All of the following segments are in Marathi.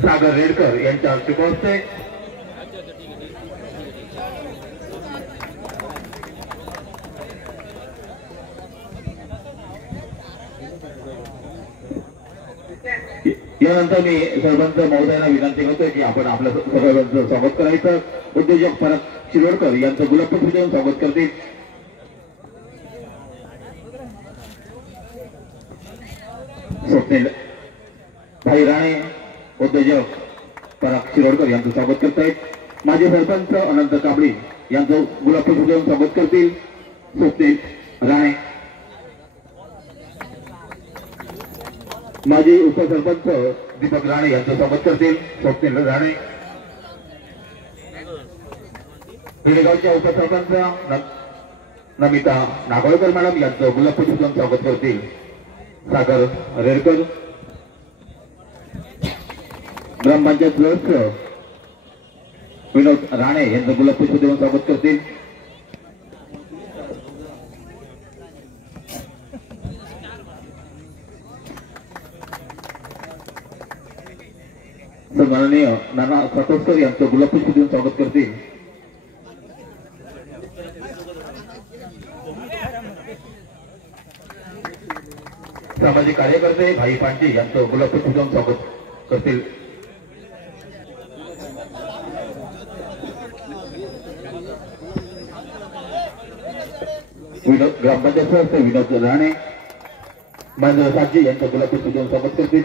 सागर रेडकर यांच्या शुभहस्ते यानंतर मी सरपंच महोदयांना विनंती करतोय की आपण आपल्या सर्वांचं स्वागत करायचं. उद्योजक परत शिरोडकर यांचं गुलाबपुष्प देऊन स्वागत करतील. स्वप्नील भाई राणे उद्योजक पराग शिरोडकर यांचं स्वागत करतायत. माजी सरपंच अनंत काबडी यांचं गुलाबपुष्प देऊन स्वागत करतील. स्वप्नील राणे. माजी उपसरपंच दीपक राणे यांचं स्वागत करतील. स्वप्नील राणे. पेडगावच्या उपसरपंच नमिता नागोळकर मॅडम यांचं गुलाबपुष्प देऊन स्वागत करतील. सागर रेडकर. ग्रामपंचायत सदस्य विनोद राणे यांचं गुलाबपुष्प देऊन स्वागत करतील. माननीय नाना सातोस्कर यांचं गुलाबपुष्प देऊन स्वागत करतील. सामाजिक कार्यकर्ते भाई पांडे यांचं गुलाबपुष्प देऊन स्वागत करतील. ग्रामपंचायत सदस्य विनोद राणे महेंद्र साजी यांचं गुलाबपुष्प देऊन स्वागत करतील.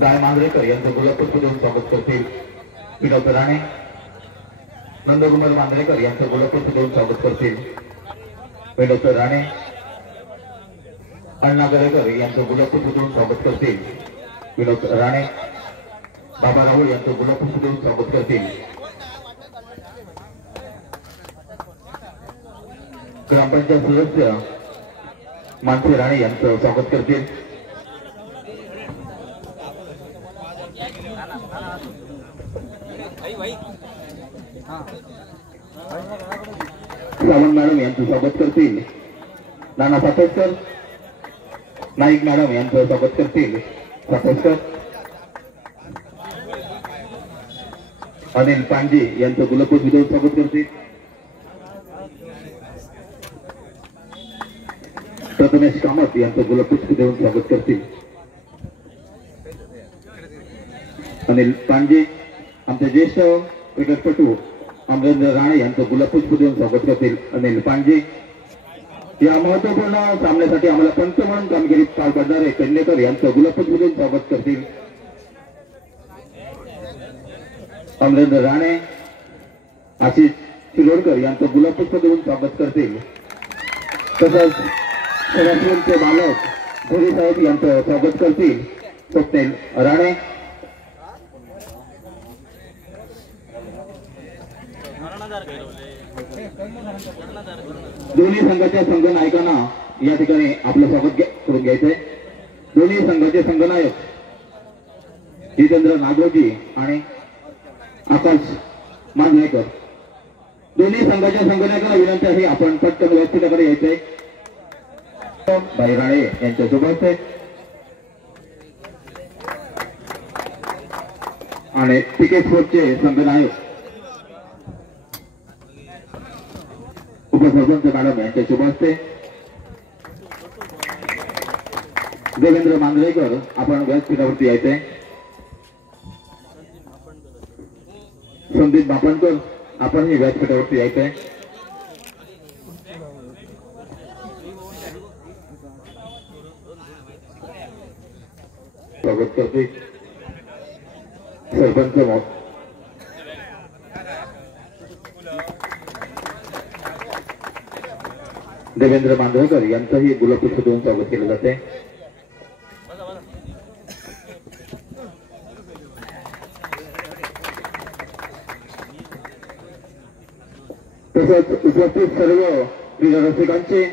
गाय मांजरेकर यांचं गुलाबपुष्प देऊन स्वागत करतील. विनोद राणे. नंदकुमार मांजरेकर यांचं गुलाबपुष्प देऊन स्वागत करतील. विनोद राणे. अण्णा गरेकर यांचं गुलाबपुष्प देऊन स्वागत करतील. विनोद राणे. बाबा राहुल यांचं गुलाबपुष्प देऊन स्वागत करतील. ग्रामपंचायत सदस्य मानसी राणे यांचं स्वागत करतील. सावंत मॅडम यांचं स्वागत करतील. नाना सातोस्कर. नाईक मॅडम यांचं स्वागत करतील. सातोस्कर. अनिल पांडे यांचं गुलाबपुष्प देऊन स्वागत करतील. प्रथमेश कामत यांचं गुलाबपुष्प देऊन स्वागत करतील. अनिल पांडे. आमचे ज्येष्ठ क्रिकेटपटू अमरेंद्र राणे यांचं गुलाबपुष्प देऊन स्वागत करतील. अनिल पांडे. या महत्वपूर्ण सामन्यासाठी आम्हाला पंच म्हणून कामगिरीत पार पडणारे पेडणेकर यांचं गुलाबपुष्प देऊन स्वागत करतील. अमरेंद्र राणे. आशिष शिरोडकर यांचं गुलाबपुष्प देऊन स्वागत करतील. तसंच सदाशिवचे बालक घोरी साहेब यांचं स्वागत करतील. स्वप्नील राणे. दोन्ही संघाच्या संघनायकांना या ठिकाणी आपलं स्वागत करून घ्यायचंय. दोन्ही संघाचे संघनायक जितेंद्र नागोजी आणि आकाश मांजरेकर. दोन्ही संघाच्या संघनायकांना विनंती आहे आपण पटकन व्यासपीठाकडे यायचंय. भाई राणे यांच्या शुभहस्ते आणि क्रिकेट स्पोर्टचे संघनायक उपसरपंच मॅडम यांच्या शुभहस्ते देवेंद्र मांजरेकर आपण व्यासपीठावरती यायचंय. संदीप बापणकर आपण ही व्यासपीठावरती यायचंय. स्वागत करते सरपंच देवेंद्र मांजरेकर यांचंही गुलाबपुष्प देऊन स्वागत केलं जाते. तसंच उपस्थित सर्व क्रीडा रसिकांचे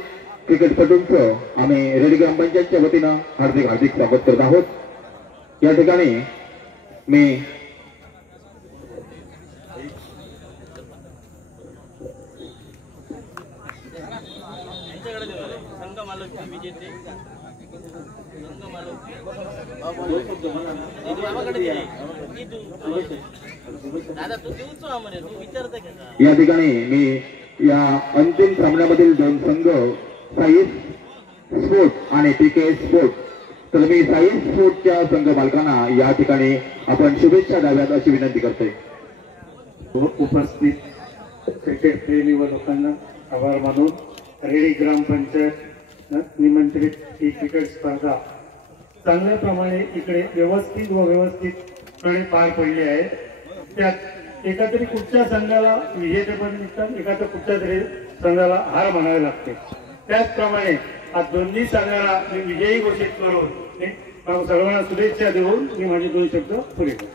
क्रिकेटपटूंचं आम्ही रेडी ग्रामपंचायतच्या वतीनं हार्दिक हार्दिक स्वागत करत आहोत. या ठिकाणी मी या ठिकाणी मी या अंतिम सामन्यामधील दोन संघ साई स्पोर्ट आणि पीके स्पोर्ट, तर मी साई स्पोर्टच्या संघ मालकांना या ठिकाणी आपण शुभेच्छा द्याव्यात अशी विनंती करतोय. उपस्थित क्रिकेट प्रेमी व लोकांना आभार मानून रेडी ग्रामपंचायत निमंत्रित ही क्रिकेट स्पर्धा चांगल्याप्रमाणे इकडे व्यवस्थितपणे पार पडली आहे. त्यात एका तरी कुठच्या संघाला विजेतेपद निघतात, एका तर कुठच्या तरी संघाला हार म्हणावे लागते. त्याचप्रमाणे आज दोन्ही संघाला मी विजयी घोषित करून सर्वांना शुभेच्छा देऊन मी माझे दोन शब्द पुरे करतो.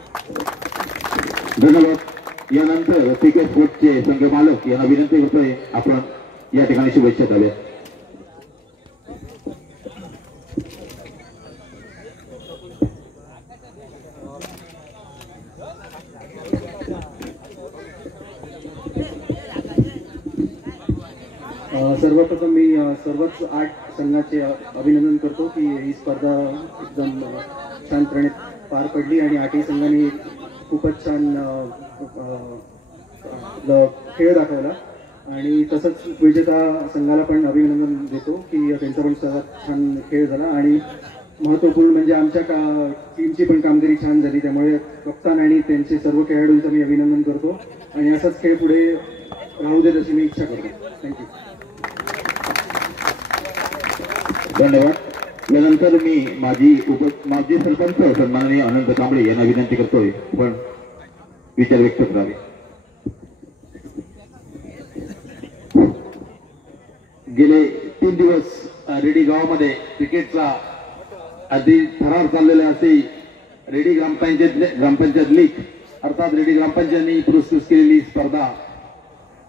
धन्यवाद. यानंतर पीके स्पोर्टचे संघ मालक यांना विनंती करतोय आपण या ठिकाणी शुभेच्छा द्याव्या. सर्वप्रथम मी सर्वच 8 संघाचे अभिनंदन करतो की ही स्पर्धा एकदम शांतपणे पार पडली आणि 8ही संघांनी खूपच छान खेळ दाखवला. आणि तसंच विजेता संघाला पण अभिनंदन देतो की त्यांचा पण सर्वात छान खेळ झाला. आणि महत्त्वपूर्ण म्हणजे आमच्या टीमची पण कामगिरी छान झाली. त्यामुळे कप्तान आणि त्यांचे सर्व खेळाडूंचं मी अभिनंदन करतो आणि असाच खेळ पुढे राहू देत अशी मी इच्छा करतो. थँक्यू. धन्यवाद. यानंतर मी माजी सरपंच सन्माननीय अनंत कांबळे यांना विनंती करतोय पण विचार व्यक्त करावे. गेले 3 दिवस रेडी गावामध्ये क्रिकेटचा आधी थरार चाललेला असे रेडी ग्रामपंचायत लीग अर्थात रेडी ग्रामपंचायतने पुरस्कृत केलेली स्पर्धा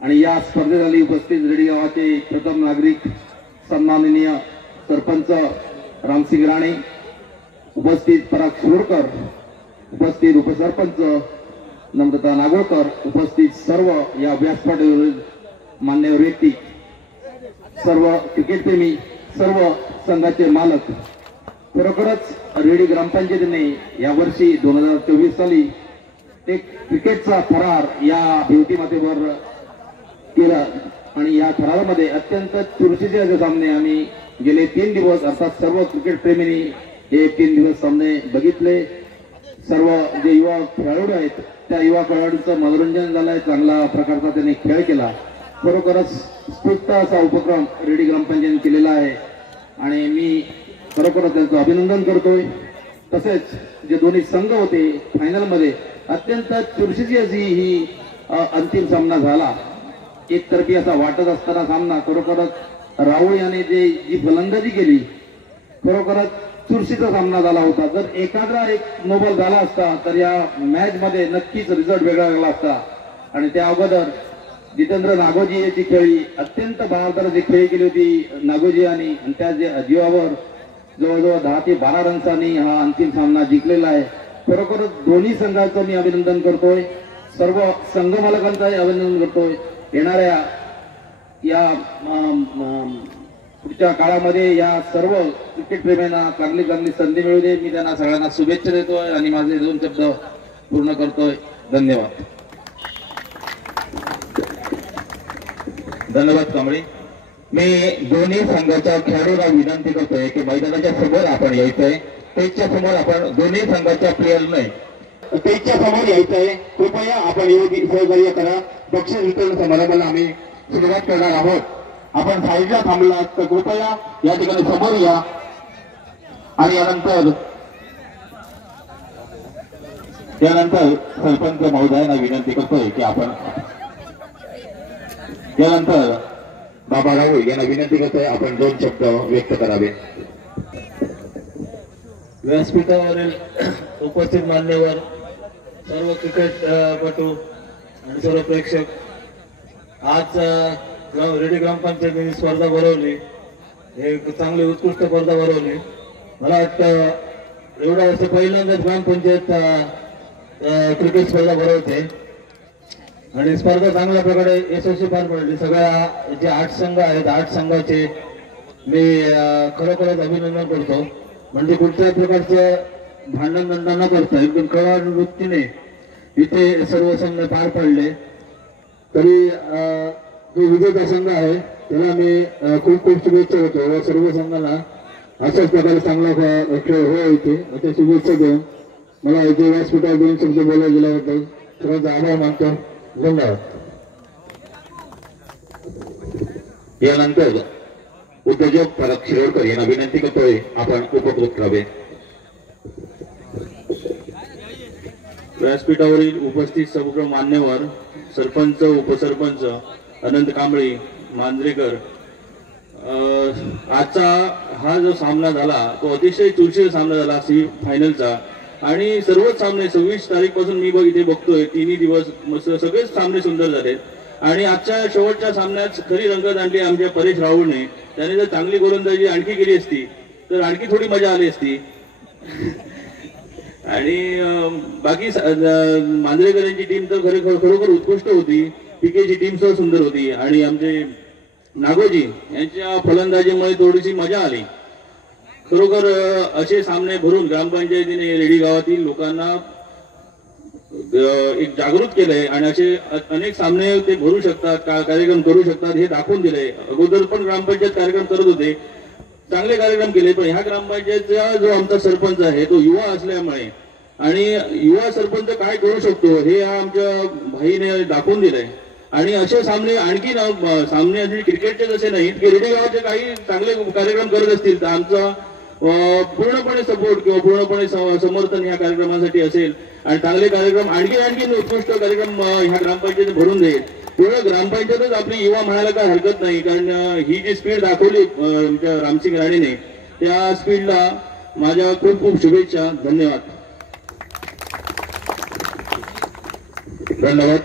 आणि या स्पर्धेसाठी उपस्थित रेडी गावाचे प्रथम नागरिक सन्माननीय सरपंच रामसिंग राणे, उपस्थित पराग शिरोडकर, उपस्थित उपसरपंच नम्रता नागोळकर, उपस्थित सर्व या व्यासपीठावरील मान्यवर व्यक्ती, सर्व क्रिकेटप्रेमी, सर्व संघाचे मालक, खरोखरच रेडी ग्रामपंचायतीने यावर्षी 2024 साली एक क्रिकेटचा थरार या भीवतीमातेवर केला आणि या थरारामध्ये अत्यंत चुरशीचे असे सामने आम्ही गेले 3 दिवस अर्थात सर्व क्रिकेट प्रेमींनी हे 3 दिवस सामने बघितले. सर्व जे युवा खेळाडू आहेत त्या युवा खेळाडूंचं मनोरंजन झालंय, चांगला प्रकारचा त्यांनी खेळ केला. खरोखरच स्फूर्त असा उपक्रम रेडी ग्रामपंचायतीने केलेला आहे आणि मी खरोखरच त्यांचं अभिनंदन करतोय. तसेच जे दोन्ही संघ होते फायनलमध्ये अत्यंत चुरशीची अशी ही अंतिम सामना झाला. एकतर्फी असा वाटत असताना सामना खरोखरच राहुल याने जी फलंदाजी केली खरोखरच चुरशीचा सामना झाला होता. जर एखादा एक नो बॉल झाला असता तर या मॅच मध्ये नक्कीच रिझल्ट वेगळा लागला असता. आणि त्या अगोदर जितेंद्र नागोजी याची खेळी अत्यंत बहादर जी खेळी केली होती नागोजी यांनी आणि त्या जीवावर जवळजवळ 10 ते 12 रन्सांनी हा अंतिम सामना जिंकलेला आहे. खरोखरच दोन्ही संघाचं मी अभिनंदन करतोय, सर्व संघ मालकांचंही अभिनंदन करतोय. येणाऱ्या या पुढच्या काळामध्ये या सर्व क्रिकेट प्रेमींना चांगली संधी मिळू दे. मी त्यांना सगळ्यांना शुभेच्छा देतोय आणि माझे 2 शब्द पूर्ण करतोय. धन्यवाद. धन्यवाद कांबळे. मी दोन्ही संघाच्या खेळाडूंना विनंती करतोय की मैदानाच्या समोर आपण यायचंय, स्टेजच्या समोर आपण दोन्ही संघाच्या प्लेयरने स्टेजच्या समोर यायचंय. कृपया आपण सहकार्य करा. बक्षीस वितरण समारंभाला आम्ही सुरुवात करणार आहोत. आपण साईडला थांबलात तर कृपया या ठिकाणी समोर या आणि यानंतर सरपंच महोदयांना विनंती करतोय की आपण यानंतर बाबा राहुल यांना विनंती करतोय आपण 2 शब्द व्यक्त करावे. व्यासपीठावरील उपस्थित मान्यवर, सर्व क्रिकेटपटू आणि सर्व प्रेक्षक, आज रेडी ग्रामपंचायतीने स्पर्धा भरवली, एक चांगली उत्कृष्ट स्पर्धा भरवली. मला वाटतं एवढ्या वर्ष पहिल्यांदाच ग्रामपंचायत क्रिकेट स्पर्धा भरवते आणि स्पर्धा चांगल्या प्रकारे यशस्वी पार पडली. सगळ्या जे 8 संघ आहेत 8 संघाचे मी खरोखरच अभिनंदन करतो. म्हणजे कुठल्याही प्रकारचं भांडण न करता एकदम कळा वृत्तीने इथे सर्व सामने पार पाडले. तरी जो विजेता संघ आहे त्याला मी खूप खूप शुभेच्छा देतो व सर्व संघाला अशाच प्रकारे चांगला खेळ हो इथे अशा शुभेच्छा देऊन मला इथे व्यासपीठावर 2 शब्द बोलायला गेल्याबद्दल सर्वांचा आभार मानतो. धन्यवाद. यानंतर उद्योजक फरक शिरोडकर यांना विनंती करतोय आपण उपकृत करावे. व्यासपीठावरील उपस्थित सर्व मान्यवर, सरपंच, उपसरपंच, अनंत कांबळी, मांजरेकर, आजचा हा जो सामना झाला तो अतिशय चुरशीचा सामना झाला सेमी फायनलचा. आणि सर्वच सामने 26 तारीखपासून मी इथे बघतोय, तिन्ही दिवस सगळेच सामने सुंदर झाले. आणि आजच्या शेवटच्या सामन्यात खरी रंगत आणली आमच्या परेश राहुलने. त्याने जर चांगली गोलंदाजी आणखी केली असती तर आणखी थोडी मजा आली असती. आणि बाकी मांजरेकर यांची टीम तर खरोखर उत्कृष्ट होती. पीकेची टीम सुद्धा सुंदर होती. आणि आमचे नागोजी यांच्या फलंदाजीमुळे थोडीशी मजा आली. खरोखर असे सामने भरून ग्रामपंचायतीने रेडी गावातील लोकांना एक जागृत केलंय आणि असे अनेक सामने ते भरू शकतात, कार्यक्रम करू शकतात हे दाखवून दिलंय. अगोदर पण ग्रामपंचायत कार्यक्रम करत होते, चांगले कार्यक्रम केले. पण ह्या ग्रामपंचायतचा जो आमचा सरपंच आहे तो युवा असल्यामुळे आणि युवा सरपंच काय करू शकतो हे आमच्या भाईने दाखवून दिलंय. आणि असे सामने आणखी सामने असे क्रिकेटचे जसे नाहीत की रेडी गावाचे काही चांगले कार्यक्रम करत असतील तर आमचा पूर्णपणे सपोर्ट किंवा पूर्णपणे समर्थन ह्या कार्यक्रमासाठी असेल. आणि चांगले कार्यक्रम आणखी उत्कृष्ट कार्यक्रम ह्या ग्रामपंचायतीने भरून देईल. पूर्ण ग्रामपंचायतच आपली युवा म्हणायला काय हरकत नाही. कारण ही जी स्पीड दाखवली आमच्या रामसिंग राणेने त्या स्पीडला माझ्या खूप खूप शुभेच्छा. धन्यवाद. धन्यवाद.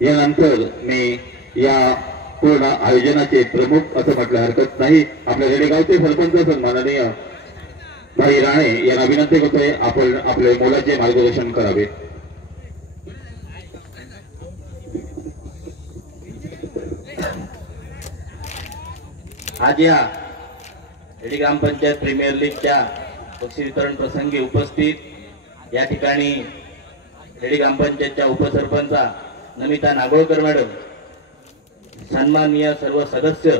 यानंतर मी या पूर्ण आयोजनाचे प्रमुख असं म्हटलं हरकत नाही आपल्या रेडेगावचे सरपंच सन्माननीय भाई राणे यांना विनंती करतोय आपण आपले मोलाचे मार्गदर्शन करावे. आज या रेडी ग्रामपंचायत प्रीमियर लीगच्या बक्षीस वितरण प्रसंगी उपस्थित या ठिकाणी रेडी ग्रामपंचायतच्या उपसरपंचा नमिता नागोळकर मॅडम, सन्माननीय सर्व सदस्य,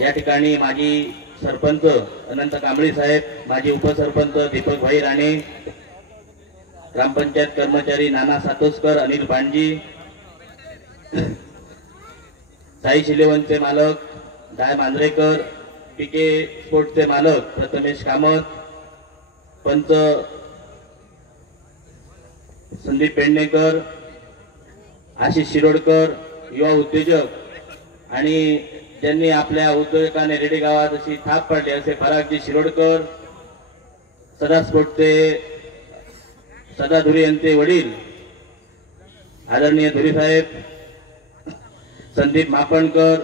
या ठिकाणी माजी सरपंच अनंत कांबळी साहेब, माजी उपसरपंच दीपक भाई राणे, ग्रामपंचायत कर्मचारी नाना सातोसकर, अनिल पांडजी, साई शिलेवनचे मालक डाय मांजरेकर, पीके स्पोर्ट्सचे मालक प्रथमेश कामत, पंच संदीप पेडणेकर, आशिष शिरोडकर, युवा उद्योजक आणि ज्यांनी आपल्या उद्योजकाने रेडी गावात अशी थाप पाडली असे परागजी शिरोडकर, सदा स्पोर्ट्सचे सदा धुरी यांचे वडील आदरणीय धुरी साहेब, संदीप मापणकर,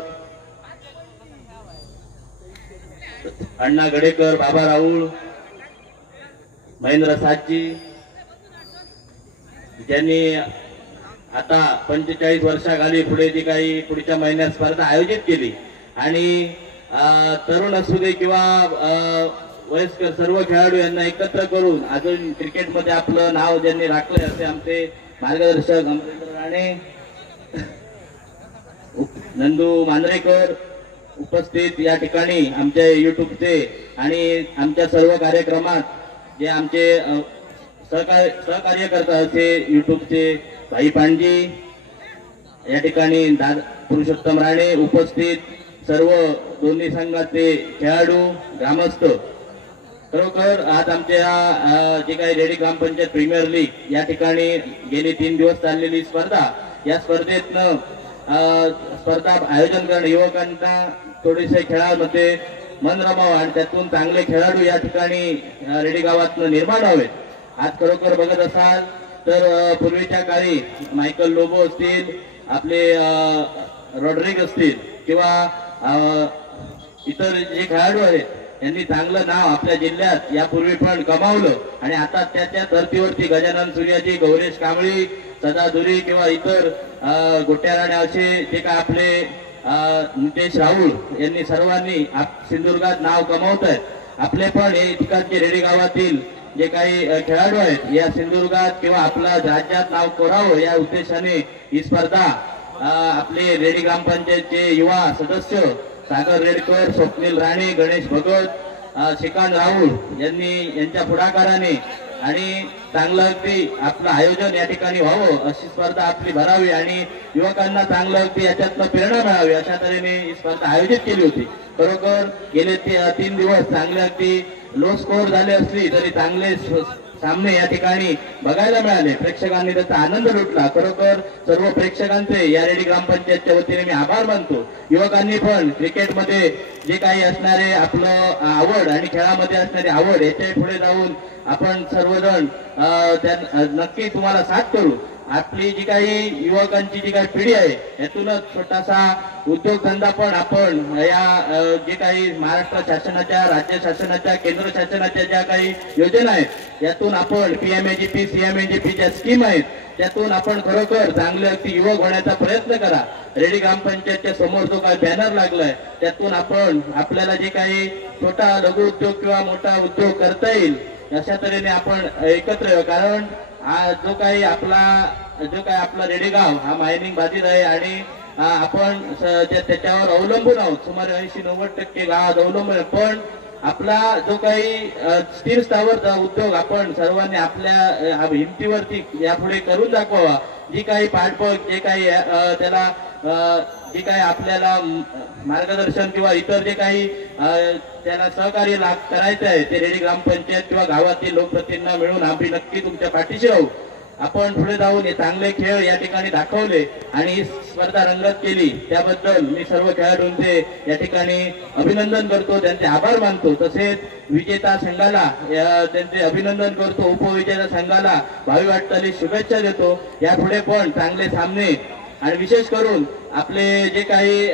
अण्णा गडेकर, बाबा राऊळ, महेंद्र सातजी, ज्यांनी आता 45 वर्षाखाली पुढे जी काही पुढच्या महिन्यात स्पर्धा आयोजित केली आणि तरुण असू दे किंवा वयस्कर सर्व खेळाडू यांना एकत्र करून अजून क्रिकेटमध्ये आपलं नाव ज्यांनी राखलंय असे आमचे मार्गदर्शक अमरेंद्र राणे, नंदू मांजरेकर उपस्थित या ठिकाणी आमच्या युट्यूबचे आणि आमच्या सर्व कार्यक्रमात जे आमचे सहकार्य करतात असे युट्यूबचे भाई पांडजी, या ठिकाणी पुरुषोत्तम राणे उपस्थित सर्व दोन्ही संघाचे खेळाडू, ग्रामस्थ. खरोखर आज आमच्या जे काही रेडी ग्रामपंचायत प्रीमियर लीग या ठिकाणी गेली 3 दिवस चाललेली स्पर्धा, या स्पर्धेतनं स्पर्धा आयोजन करणं, युवकांना थोडेसे खेळामध्ये मन रमावं आणि त्यातून चांगले खेळाडू या ठिकाणी रेडी गावातनं निर्माण व्हावेत. आज खरोखर बघत असाल तर पूर्वीच्या काळी मायकल लोबो असतील, आपले रॉड्रिग असतील किंवा इतर जे खेळाडू आहेत यांनी चांगलं नाव आपल्या जिल्ह्यात यापूर्वी पण कमावलं आणि आता त्याच्या धर्तीवरती गजानन सूर्याजी, गौरेश कांबळी, सदा धुरी किंवा इतर गोट्याराणे असे जे काय आपले नितेश राहुल यांनी सर्वांनी सिंधुदुर्गात नाव कमावत आहेत. आपले पण हे ठिकाणचे रेडी गावातील जे काही खेळाडू आहेत या सिंधुदुर्गात किंवा आपला राज्यात नाव कोरावं या उद्देशाने ही स्पर्धा आपले रेडी ग्रामपंचायतचे युवा सदस्य सागर रेडकर, स्वप्नील राणे, गणेश भगत, श्रीकांत राहुल यांच्या पुढाकाराने आणि चांगलं अगदी आपलं आयोजन या ठिकाणी व्हावं अशी स्पर्धा आपली भरावी आणि युवकांना चांगलं अगदी याच्यातनं प्रेरणा मिळावी अशा तऱ्हेने ही स्पर्धा आयोजित केली होती. खरोखर गेले 3 दिवस चांगले अगदी लो स्कोअर झाले असली तरी चांगले सामने या ठिकाणी बघायला मिळाले. प्रेक्षकांनी त्याचा आनंद लुटला. खरोखर सर्व प्रेक्षकांचे या रेडी ग्रामपंचायतच्या वतीने मी आभार मानतो. युवकांनी पण क्रिकेटमध्ये जे काही असणारे आपलं आवड आणि खेळामध्ये असणारी आवड याच्या पुढे जाऊन आपण सर्वजण नक्की तुम्हाला साथ करू. आपली जी काही युवकांची जी काही पिढी आहे यातूनच छोटासा उद्योगधंदा पण आपण या जे काही महाराष्ट्र शासनाच्या, राज्य शासनाच्या, केंद्र शासनाच्या ज्या काही योजना आहेत यातून आपण PMAGP, CMAGP ज्या स्कीम आहेत त्यातून आपण खरोखर चांगले अगदी युवक होण्याचा प्रयत्न करा. रेडी ग्रामपंचायतच्या समोर जो काही बॅनर लागलाय त्यातून आपण आपल्याला जे काही छोटा लघु उद्योग किंवा मोठा उद्योग करता येईल अशा तऱ्हेने आपण एकत्र येऊ. कारण जो काही आपला रेडेगाव हा मायनिंग बाधित आहे आणि आपण त्याच्यावर अवलंबून आहोत. सुमारे 80-90% गावात अवलंबून आहे. पण आपला जो काही स्थिर स्थावर उद्योग आपण सर्वांनी आपल्या हिमतीवरती यापुढे करून दाखवावा. जी काही पाठबळ जे काही त्याला जे काही आपल्याला मार्गदर्शन किंवा इतर जे काही त्याला सहकार्य करायचं आहे ते रेडी ग्रामपंचायत किंवा गावातील लोकप्रतिनिधींना मिळून आम्ही नक्की तुमच्या पाठीशी राहू. आपण पुढे जाऊन हे चांगले खेळ या ठिकाणी दाखवले आणि ही स्पर्धा रंगत केली त्याबद्दल मी सर्व खेळाडूंचे या ठिकाणी अभिनंदन करतो, त्यांचे आभार मानतो. तसेच विजेता संघाला त्यांचे अभिनंदन करतो. उपविजेता संघाला भावी वाटचाली शुभेच्छा देतो. यापुढे पण चांगले सामने आणि विशेष करून आपले जे काही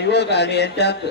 युवक आणि यांच्यात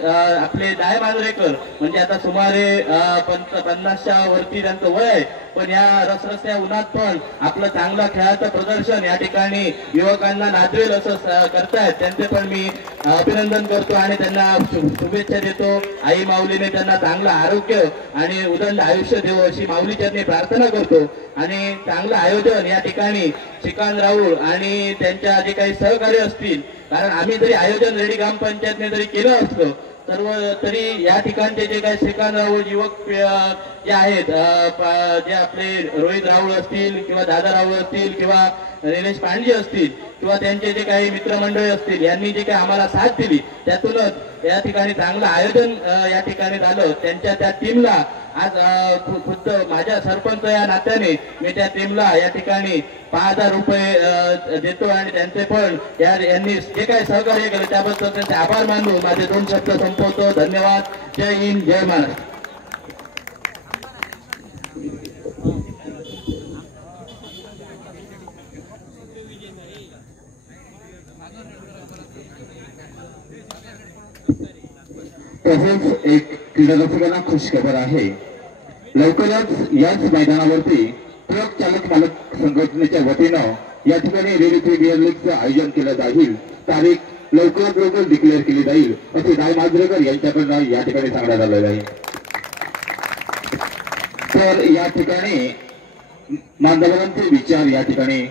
आपले दाय मांजरेकर म्हणजे आता सुमारे 50च्या वरती त्यांचं वय आहे. पण या रसरस्या उन्हात पण आपलं चांगलं खेळाचं प्रदर्शन या ठिकाणी युवकांना नाचवेल असं करतायत. त्यांचे पण मी अभिनंदन करतो आणि त्यांना शुभेच्छा देतो. आई माऊलीने त्यांना चांगलं आरोग्य आणि उदंड आयुष्य देवो अशी माऊलीचरणी प्रार्थना करतो. आणि चांगलं आयोजन या ठिकाणी श्रीकांत राहुल आणि त्यांच्या जे काही सहकारी असतील, कारण आम्ही जरी आयोजन रेडी ग्रामपंचायतने जरी केलं असतं सर्व तरी या ठिकाणचे जे काही श्रीकांत राहुल युवक जे आहेत जे आपले रोहित राहुल असतील किंवा दादा राहुल असतील किंवा निलेश पांडे असतील किंवा त्यांचे जे काही मित्रमंडळी असतील यांनी जे काही आम्हाला साथ दिली त्यातूनच या ठिकाणी चांगलं आयोजन या ठिकाणी झालं. त्यांच्या त्या टीमला आज खुद्द माझ्या सरपंच या नात्याने मी त्या टीमला या ठिकाणी 5,000 रुपये देतो आणि त्यांचे पण यांनी जे काही सहकार्य केलं त्याबद्दल त्यांचे आभार मानू. माझे 2 शब्द संपवतो. धन्यवाद. जय हिंद, जय महाराष्ट्र. तसेच एक क्रीडा रसिकांना खुश खबर आहे. लवकरच याच मैदानावरती ट्रक चालक मालक संघटनेच्या वतीनं या ठिकाणी रेडी प्रीमियर लीगचं आयोजन केलं जाईल. तारीख लवकर डिक्लेअर केली जाईल असे दाय मांजरेकर यांच्याकडनं या ठिकाणी सांगण्यात आलेलं आहे. तर या ठिकाणी मान्यवरांचे विचार या ठिकाणी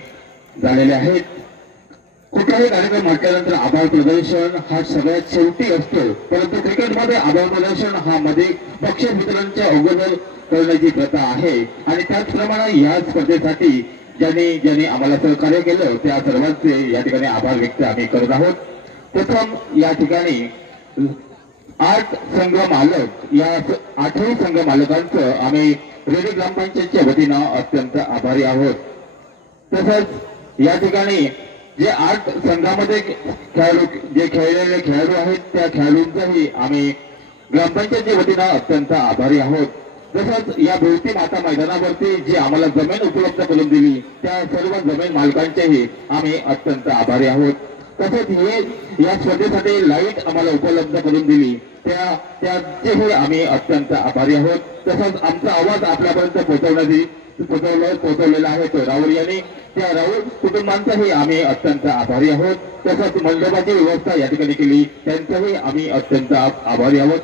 झालेले आहेत. कुठलाही कार्यक्रम म्हटल्यानंतर आभार प्रदर्शन हा सगळ्यात शेवटी असतो, परंतु क्रिकेटमध्ये आभार प्रदर्शन हा मध्ये बक्षीस वितरणाच्या अगोदर करण्याची प्रथा आहे. आणि त्याचप्रमाणे या स्पर्धेसाठी ज्यांनी आम्हाला सहकार्य केलं त्या सर्वांचे या ठिकाणी आभार व्यक्त आम्ही करत आहोत. प्रथम या ठिकाणी 8 संघ मालक या 8ही संघ मालकांचं आम्ही रेडी ग्रामपंचायतच्या वतीनं अत्यंत आभारी आहोत. तसंच या ठिकाणी जे 8 संघामध्ये खेळाडू जे खेळलेले खेळाडू आहेत त्या खेळाडूंचाही आम्ही ग्रामपंचायतच्या वतीनं अत्यंत आभारी आहोत. तसंच या भोवती माता मैदानावरती जी आम्हाला जमीन उपलब्ध करून दिली त्या सर्व जमीन मालकांचेही आम्ही अत्यंत आभारी आहोत. तसंच हे या स्पर्धेसाठी लाईट आम्हाला उपलब्ध करून दिली त्याचेही आम्ही अत्यंत आभारी आहोत. तसंच आमचा आवाज आपल्यापर्यंत पोहोचवलेला आहे तो राहुल यांनी, त्या राहुल कुटुंबांचाही आम्ही अत्यंत आभारी आहोत. तसंच मंडपाची व्यवस्था या ठिकाणी केली त्यांचाही आम्ही अत्यंत आभारी आहोत.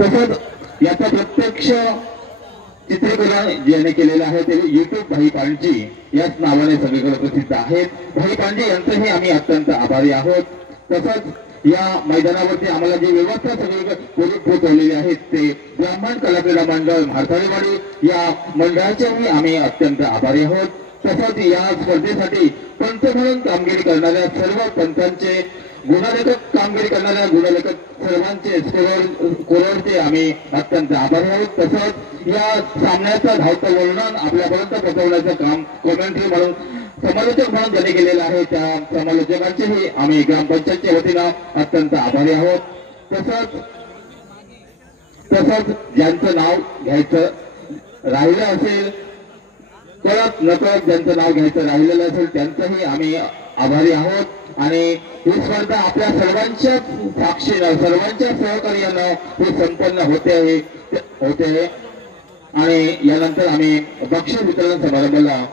तसंच याचा प्रत्यक्ष चित्रीकरण ज्याने केलेलं आहे ते युट्यूब भाई पांडजी याच नावाने सगळीकडे प्रसिद्ध आहेत. भाई पांडजी यांचंही आम्ही अत्यंत आभारी आहोत. तसंच या मैदानावरती आम्हाला जी व्यवस्था सगळीकडे पोहोचवलेली आहेत ते ब्राह्मण कला क्रीडा मंडळ म्हारसाळेवाडी या मंडळाचेही आम्ही अत्यंत आभारी आहोत. तसंच या स्पर्धेसाठी पंच म्हणून कामगिरी करणाऱ्या सर्व पंचांचे, गुणलेखक कामगिरी करणाऱ्या गुणलेखक सर्वांचे स्कोररचे आम्ही अत्यंत आभारी आहोत. तसंच या सामन्याचं धावतं वर्णन आपल्यापर्यंत पोहोचवण्याचं काम कॉमेंट्री म्हणून समालोचक म्हणून ज्यांनी केलेलं आहे त्या समालोचकांचेही आम्ही ग्रामपंचायतच्या वतीनं अत्यंत आभारी आहोत. तसंच ज्यांचं नाव घ्यायचं राहिलं असेल, कळत नकळत ज्यांचं नाव घ्यायचं राहिलेलं असेल त्यांचंही आम्ही आभारी आहोत. आणि ही स्पर्धा आपल्या सर्वांच्या साक्षीनं, सर्वांच्या सहकार्यानं ही संपन्न होते आणि यानंतर आम्ही बक्षीस वितरण समारंभाला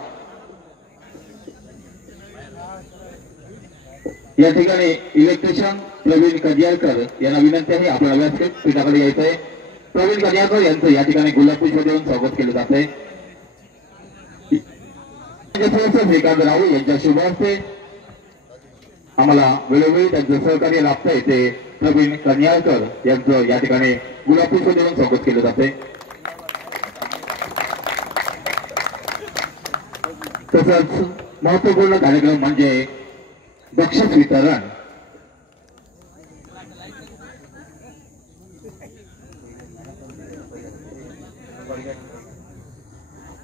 या ठिकाणी इलेक्ट्रिशियन प्रवीण कदियाळकर यांना विनंती आहे आपल्या व्यासपीठ पीठाकडे यायचंय. प्रवीण कदियाळकर यांचं या ठिकाणी गुलाब पुष्प देऊन स्वागत केलं जाते. श्रीकांत राहुल यांच्या शुभ हस्ते आम्हाला वेळोवेळी त्यांचं सहकार्य लाभतंय ते प्रवीण कन्याळकर यांचं या ठिकाणी गुलाब पुष्प देऊन स्वागत केलं जाते. तसंच महत्वपूर्ण कार्यक्रम म्हणजे बक्षीस वितरण.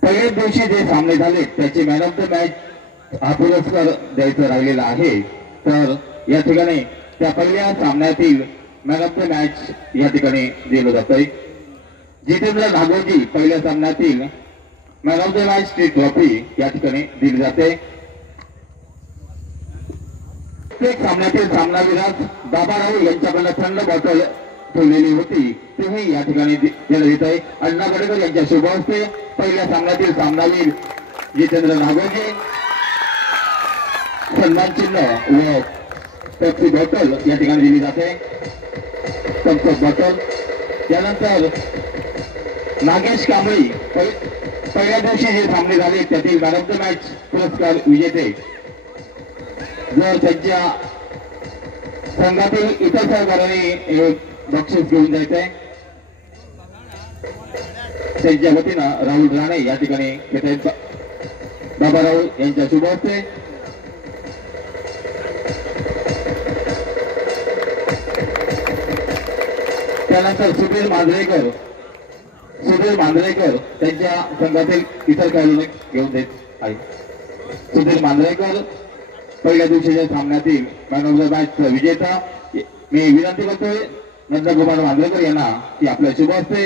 पहिल्याच दिवशी जे सामने झाले त्याची मॅन ऑफ द मॅच हा पुरस्कार द्यायचा राहिलेला आहे. तर या ठिकाणी त्या पहिल्या सामन्यातील मॅन ऑफ द मॅच या ठिकाणी दिलं जातंय. जितेंद्र नागोजी पहिल्या सामन्यातील मॅन ऑफ द मॅच ची ट्रॉफी या ठिकाणी दिली जाते. प्रत्येक सामन्यातील सामनावीरास बाबा राहुल यांच्याकडनं थंड बॉटल ठेवलेली होती तेही या ठिकाणी देण्यात येत आहे. अण्णा गडेकर यांच्या शुभ हस्ते पहिल्या सामन्यातील सामनावीर जितेंद्र नागोजी सन्मान चिन्ह व पेप्सी बॉटल या ठिकाणी दिली जाते, थम्सअप बॉटल. यानंतर नागेश कांबळी पहिल्या दिवशी जे सामने झाले त्यातील मॅन ऑफ द मॅच पुरस्कार विजेते जर त्यांच्या संघातील इतर सहकाऱ्यांनी बक्षीस घेऊन जायचंय त्यांच्या वतीनं राहुल राणे या ठिकाणी बाबा राहुल यांच्या शुभ हस्ते त्यानंतर सुधीर मांजरेकर त्यांच्या संघातील इतर खेळाडूंनी घेऊन देत आहे. सुधीर मांजरेकर पहिल्या दिवशीच्या सामन्यातील मॅन ऑफ द मॅच विजेता. मी विनंती करतोय नंदकुमार मांजरेकर यांना की आपल्या शुभ हस्ते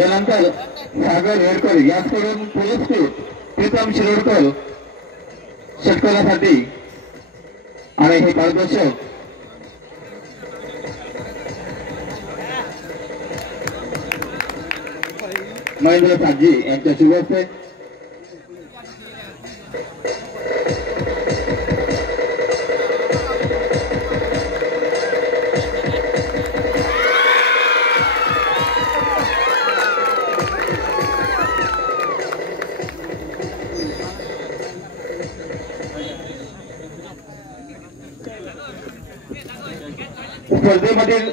यानंतर सागर रेडकर याचकडून पुरस्कृत प्रीतम शिरोडकर षटकारासाठी आणि हे पारदर्शक महेंद्र साजी यांच्या शुभ हस्ते स्पर्धेमधील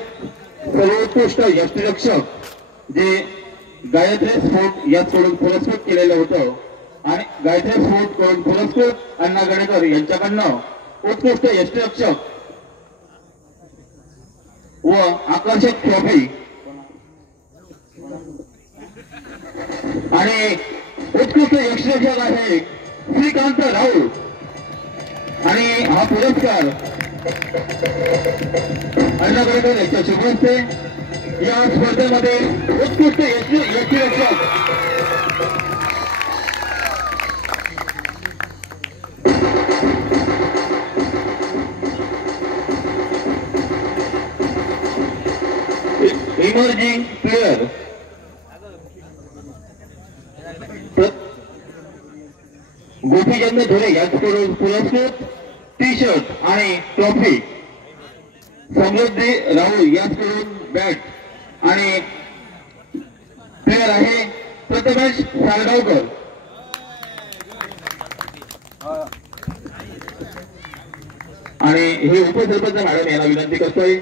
सर्वोत्कृष्ट यष्टिरक्षक जे गायत्री स्फोट याचकडून पुरस्कृत केलेलं होतं आणि गायत्री स्फोट कडून पुरस्कृत अण्णा गडेकर यांच्याकडनं उत्कृष्ट यष्टिरक्षक व आकर्षक ट्रॉफी आणि उत्कृष्ट यष्टिरक्षक आहे श्रीकांत राहुल आणि हा पुरस्कार अण्णा गडेकर यांच्या शुभ हस्ते या स्पर्धेमध्ये उत्कृष्ट यशस्वी इमर्जिंग प्लेयर गोपीचंद धोरे याचकडून पुरस्कृत टी शर्ट आणि ट्रॉफी, समृद्धी राहुल याचकडून बॅट आणि प्लेयर आहे प्रथमेश साळगावकर. आणि हे उपसरपंच मॅडम यांना विनंती करतोय.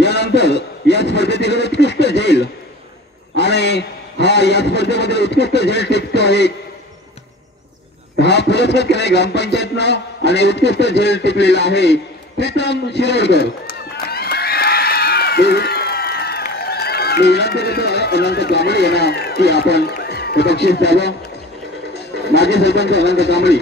यानंतर या स्पर्धेतील उत्कृष्ट झेल आणि या स्पर्धेमध्ये उत्कृष्ट झेल टिपतो आहे. हा पुरस्कार केलाय ग्रामपंचायतनं आणि उत्कृष्ट झेल टिपलेला आहे प्रीतम शिरोडकर. मी विनंती करतो अनंत कांबळे यांना की आपण बक्षीस द्यावं. माजी सरपंच अनंत कांबळे.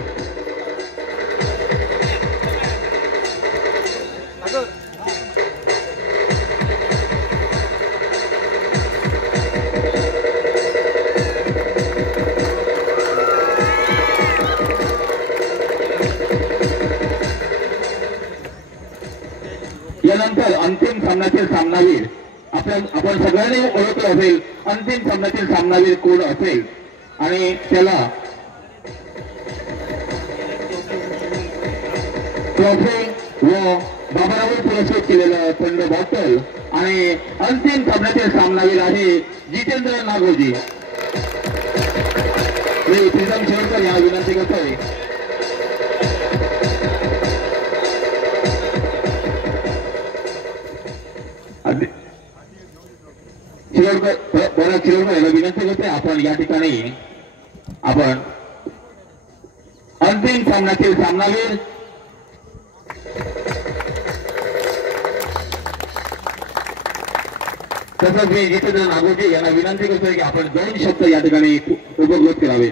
यानंतर अंतिम सामन्यातील सामनावीर आपण सगळ्यांनी ओळखलं असेल. अंतिम सामन्यातील सामनावीर कोण असेल आणि त्याला ट्रॉफी व बाबारावर पुरस्कृत केलेलं थंड बॉटल आणि अंतिम सामन्यातील सामनावीर आहे जितेंद्र नागोजी. मी प्रीतम शेवटकर यांना विनंती करतोय. शिरोडकर याला विनंती करते आपण या ठिकाणी आपण अंतिम सामन्यातील सामनावीर तसंच मी जितेंद्र नागोजी यांना विनंती करतोय की आपण 2 शब्द या ठिकाणी उपकृत करावे.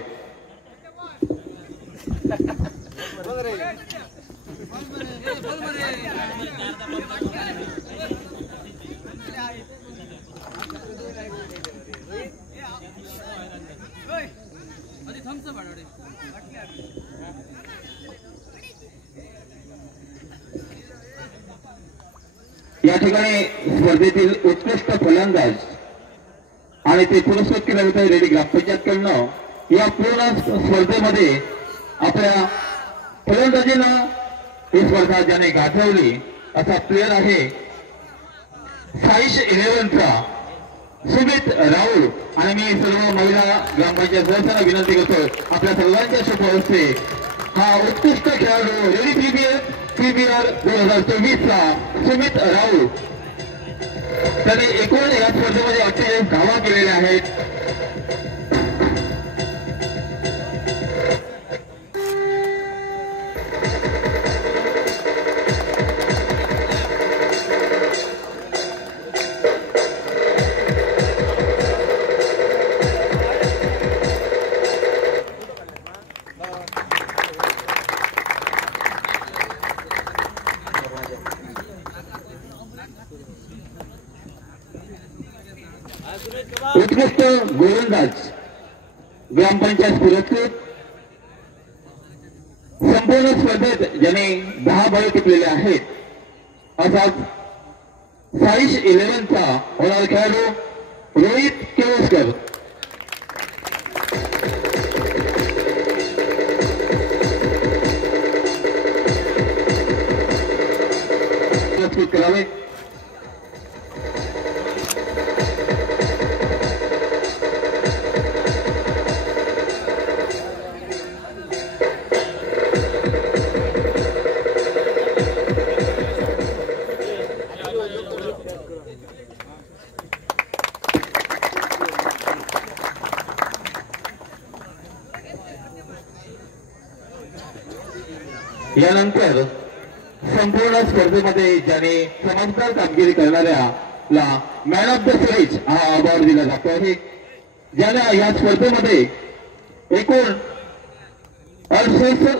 या ठिकाणी स्पर्धेतील उत्कृष्ट फलंदाज आणि ते पुरस्कृत केलं होतं रेडी ग्रामपंचायतकडनं. या पूर्ण स्पर्धेमध्ये आपल्या फलंदाजीला ही स्पर्धा ज्याने गाजवली असा प्लेयर आहे साईश 11चा सुमित राहुल. आणि मी सर्व महिला ग्रामपंचायत सदस्यांना विनंती करतो आपल्या सर्वांच्या शुभ हस्ते हा उत्कृष्ट खेळाडू रेडी PBR 2024चा सुमित राहुल. त्याने एकूण या स्पर्धेमध्ये 48 धावा केलेल्या आहेत. उत्कृष्ट गोलंदाज ग्रामपंचायत पुरस्कृत. संपूर्ण स्पर्धेत ज्याने 10 बळी टिपलेले आहेत असाच साईश 11चा होणारा खेळाडू रोहित केवसकर. पुरस्कृत करावे. यानंतर संपूर्ण स्पर्धेमध्ये ज्याने चमकदार कामगिरी करणाऱ्याला मॅन ऑफ द सिरीज हा अवॉर्ड दिला जातो आहे. ज्याने या स्पर्धेमध्ये एकूण 68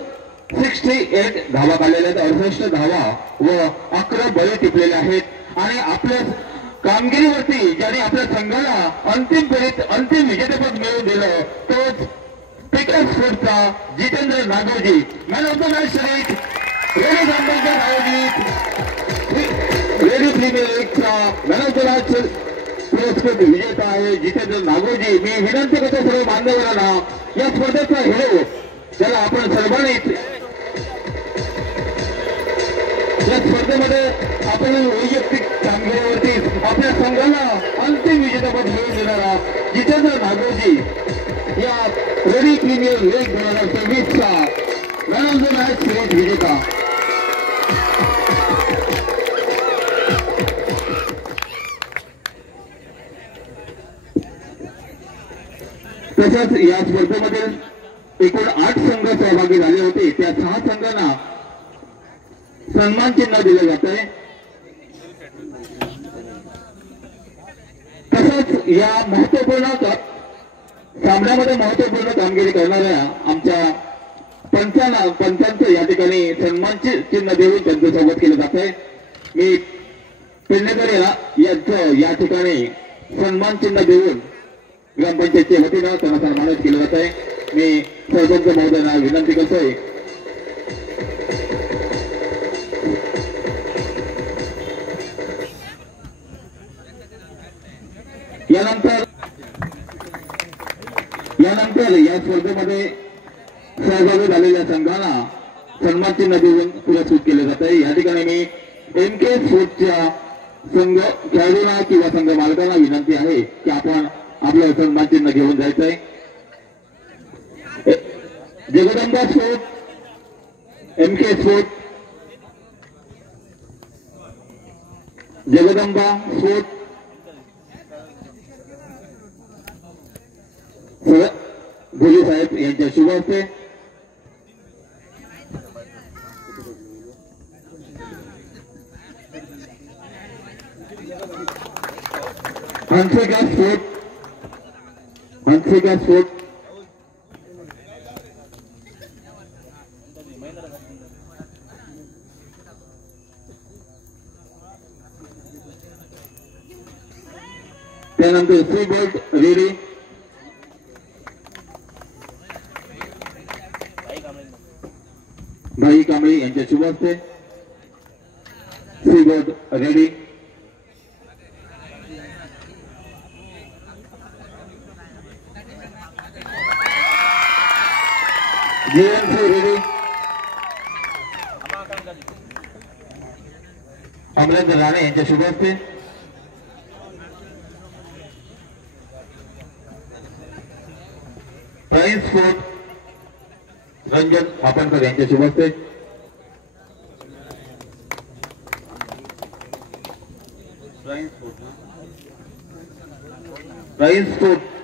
धावा काढलेल्या आहेत, 68 धावा व 11 बळी टिपलेले आहेत आणि आपल्या कामगिरीवरती ज्याने आपल्या संघाला अंतिम फेरीत अंतिम विजेतेपद मिळवून दिलं तोच क्रिकेट स्पोर्टचा Jitendra Nagoji. Man of the match series Redi ग्रामपंचायत आयोजित रेडी प्रीमियर लीगचा मॅन ऑफ द मॅच पुरस्कृत विजेता आहे जितेंद्र नागोजी. मी विनंती करतो सर्व मान्यवरांना या स्पर्धेचा हिरो त्याला आपण सर्वांनीच या स्पर्धेमध्ये आपण वैयक्तिक कामगिरीवरती आपल्या संघाला अंतिम विजेतेपद मिळवून देणारा जितेंद्र नागोजी या रेडी प्रीमियर लीग 2026चा man of the match series विजेता. तसंच या स्पर्धेमध्ये एकूण 8 संघ सहभागी झाले होते. त्या 6 संघांना सन्मान चिन्ह दिले जात आहे. तसंच या महत्वपूर्ण सामन्यामध्ये महत्वपूर्ण कामगिरी करणाऱ्या आमच्या पंचांचं या ठिकाणी सन्मान चिन्ह देऊन त्यांचं स्वागत केलं जात आहे. मी पेडणेकर यांचं या ठिकाणी सन्मान चिन्ह देऊन ग्रामपंचायतच्या वतीनं त्यांना सन्मानित केलं जात आहे. मी सरपंच महोदयांना विनंती करतोय यानंतर या स्पर्धेमध्ये सहभागी झालेल्या संघांना सन्मान चिन्ह देऊन पुरस्कृत केले जात आहे. या ठिकाणी मी MK स्पोर्ट्सच्या संघ खेळाडूंना किंवा संघ मालकांना विनंती आहे की आपण आपलं सन्मान चिन्ह घेऊन जायचंय. Jagdamba sport, MK sport, Jagdamba sport Bhole साहेब यांच्या शुभ हस्ते हंसिका स्पोर्ट त्यानंतर सी बोल्ट रेडी भाई कांबळे यांच्या शुभ हस्ते C bolt ready. JMC ready Amrendra Rane यांच्या शुभ हस्ते प्राईज स्पोर्ट रंजन मापणकर यांच्या शुभ हस्ते प्राईज स्पोर्ट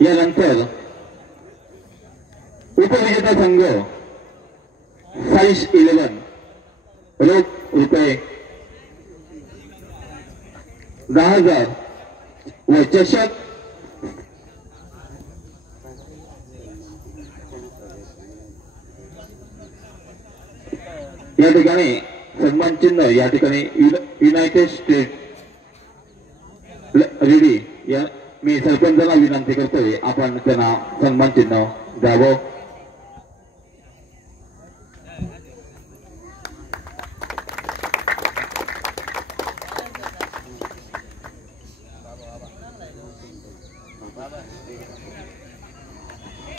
यानंतर उपविजेता संघ साईश 11 रोख रुपये 10,000 व चषक या ठिकाणी सन्मान चिन्ह या ठिकाणी युनायटेड स्टेट रेडी या मी सरपंचांना विनंती करतोय आपण त्यांना सन्मान चिन्ह द्यावं.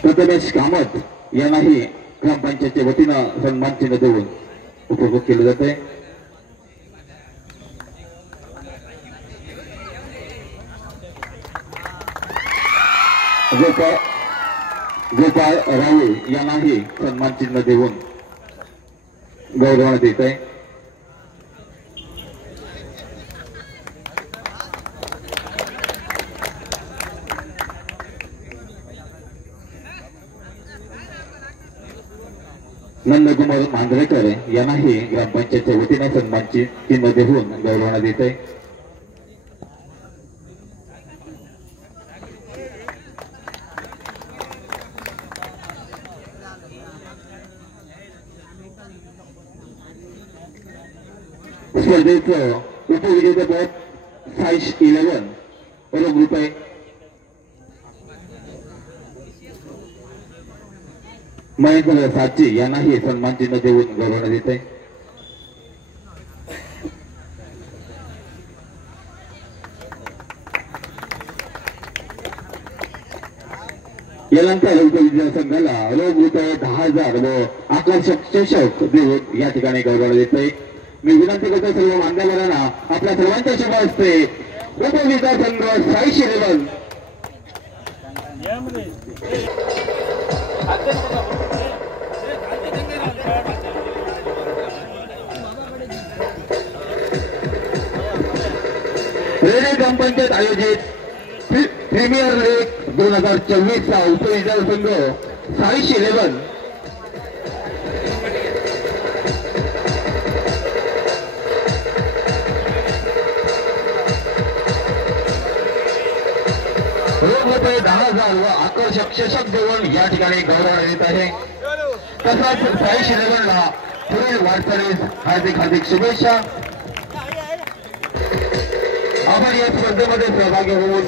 प्रथमेश कामत यांनाही ग्रामपंचायतच्या वतीनं सन्मान चिन्ह देऊन उपभोग केले जाते. गोपाळ राऊळ यांनाही सन्मान चिन्ह देऊन गौरवण्यात येत आहे. नंदकुमार मांजरेकर यांनाही ग्रामपंचायतच्या वतीने सन्मान चिन्ह देऊन गौरवण्यात येत आहे. स्पर्धेचं उपविजेतेपद साईश 11 रुपये महेंद्र साची यांनाही सन्मान चिन्ह देऊन गौरवण्यात येत आहे. यानंतर उपविजेता संघाला रोख रुपये 10,000 व आकर्षक चषक देऊन या ठिकाणी गौरवण्यात येत आहे. मी विनंती करतो सर्व मान्यवरांना आपल्या सर्वांच्या शुभ हस्ते उपविजेता संघ साईश 11 रेडी ग्रामपंचायत आयोजित प्रीमियर लीग 2024 चा उपविजेता संघ साईश 11 रोख रुपये 10,000 व आकर्षक चषक देऊन या ठिकाणी गौरवण्यात येत आहे. तसंच साईश 11 ला पुढील वाटचालीस हार्दिक शुभेच्छा. आपण या स्पर्धेमध्ये सहभागी होऊन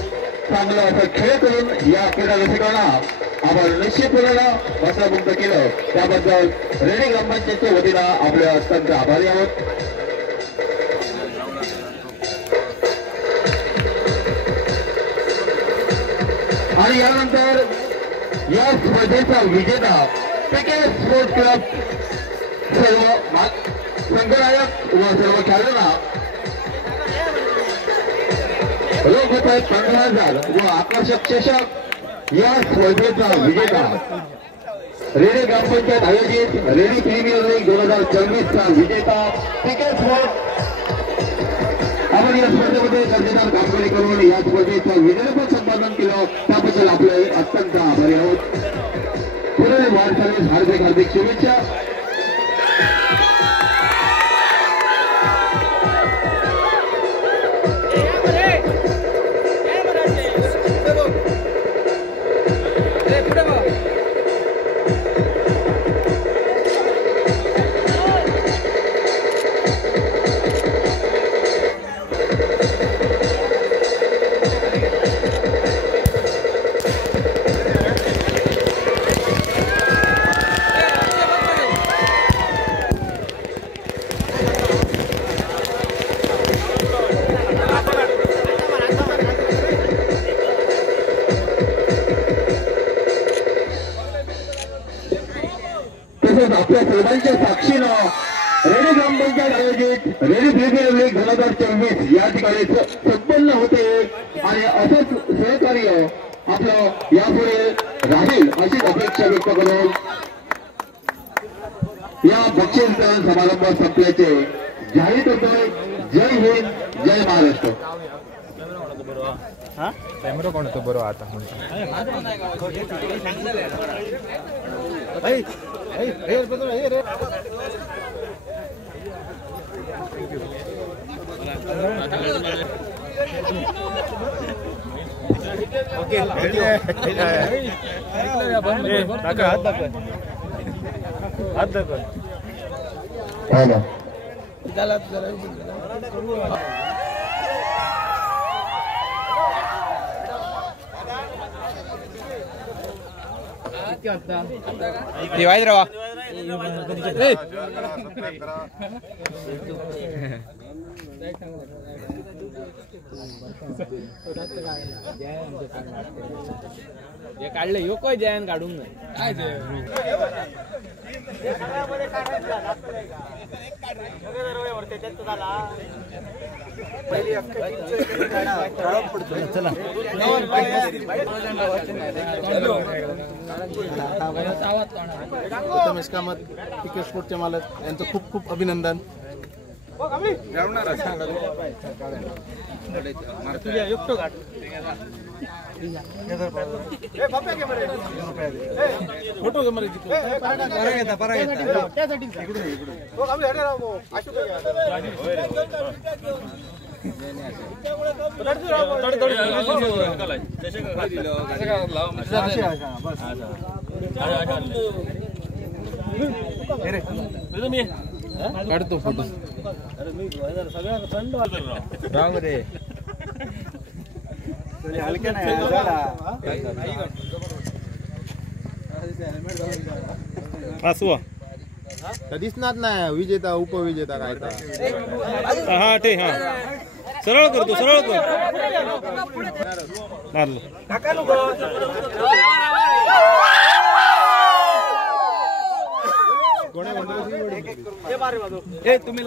चांगला असा खेळ करून या क्रीडा रसिकांना आपण निश्चितपणे मंत्रमुग्ध केलं त्याबद्दल रेडी ग्रामपंचायतच्या वतीनं आपले अत्यंत आभारी आहोत. आणि यानंतर या स्पर्धेचा विजेता पीके स्पोर्ट्स क्लब सर्व संघनायक व सर्व खेळाडूंना रोख रुपये 15,000 व आकर्षक चषक या स्पर्धेचा विजेता रेडी ग्रामपंचायत आयोजित रेडी प्रीमियर लीग 2024 चा विजेता पीके स्पोर्ट्स. आपण या स्पर्धेमध्ये दर्जेदार कामगिरी करून या स्पर्धेचं विजेतेपद संपादन केलं त्याबद्दल आपले अत्यंत आभारी आहोत. पुढील वाटचालीस हार्दिक शुभेच्छा. आपल्या सर्वांच्या साक्षीनं रेडी ग्रामपंचायत आयोजित रेडी प्रीमियर लीग 2024 या ठिकाणी संपन्न होते आणि असंच सहकार्य आपलं यापुढे राहील अशीच अपेक्षा व्यक्त करून या बक्षीस वितरण समारंभ संपल्याचे जाहीर करतोय. जय हिंद जय महाराष्ट्र. कॅमेरा कोण होतो बरोबर आता हात दाखव दिवाळी राहा काढलं यो काय जयन काढून नाही काय प्रथमेश कामत क्रिकेट स्पोर्टचे मालक यांचं खूप खूप अभिनंदन. फोटो काढतो फोटो. राम रे दिसणार नाही विजेता उपविजेता काय हा ते हा सरळ करतो सरळ कर तुम्ही